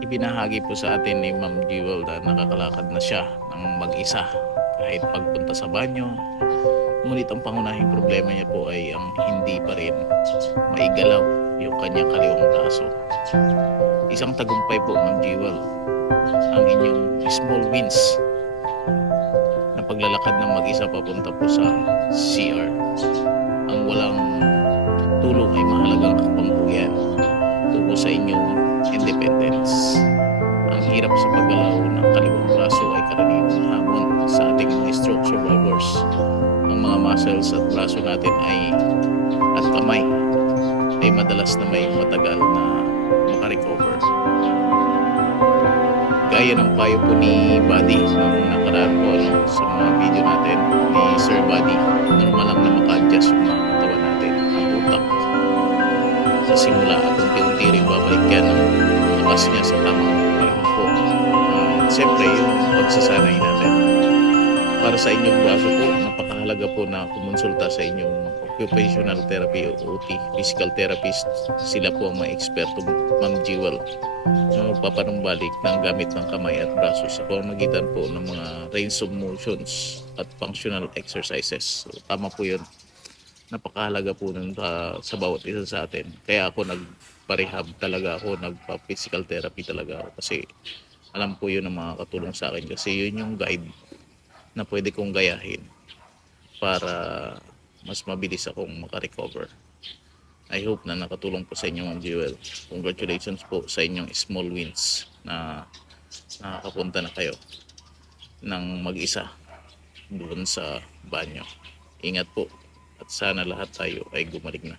Ibinahagi po sa atin ni Ma'am Jewel na nakakalakad na siya ng mag-isa kahit pagpunta sa banyo. Ngunit ang pangunahing problema niya po ay ang hindi pa rin maigalaw yung kanyang kaliwang braso. Isang tagumpay po, Ma'am Jewel, ang inyong small wins na paglalakad ng mag-isa papunta po sa CR. Ang walang tulong ay mahalagang kapampuyan tungo sa inyong independence. Ang hirap sa paggalaw ng kaliwang braso ay karaniwang hamon sa ating mga stroke survivors. Ang mga muscles at braso natin at kamay ay madalas na may matagal na makarecover. Gaya ng payo po ni Buddy nung nakaraan po sa mga video natin ni Sir Buddy, normal lang na maka-adjust yung mga katawan natin, ang utak sa simula at unti-unti rin babalik yan ang lakas niya sa tamang panahon po. Siyempre yung pagsasanay natin. Para sa inyong braso po, napakahalaga po na kumonsulta sa inyong occupational therapy o OT, physical therapist. Sila po ang mga eksperto, Ma'am Jewel, na magpapanumbalik ng gamit ng kamay at braso sa pamamagitan po ng mga range of motions at functional exercises. So, tama po yun. Napakahalaga po nun sa bawat isa sa atin. Kaya ako nagpa-rehab talaga ako, nagpa-physical therapy talaga ako kasi alam po yun ang makakatulong sa akin kasi yun yung guide na pwede kong gayahin para mas mabilis akong makarecover. I hope na nakatulong po sa inyo, Ma'am Jewel. Congratulations po sa inyong small wins na nakakapunta na kayo ng mag-isa doon sa banyo. Ingat po at sana lahat tayo ay gumaling na.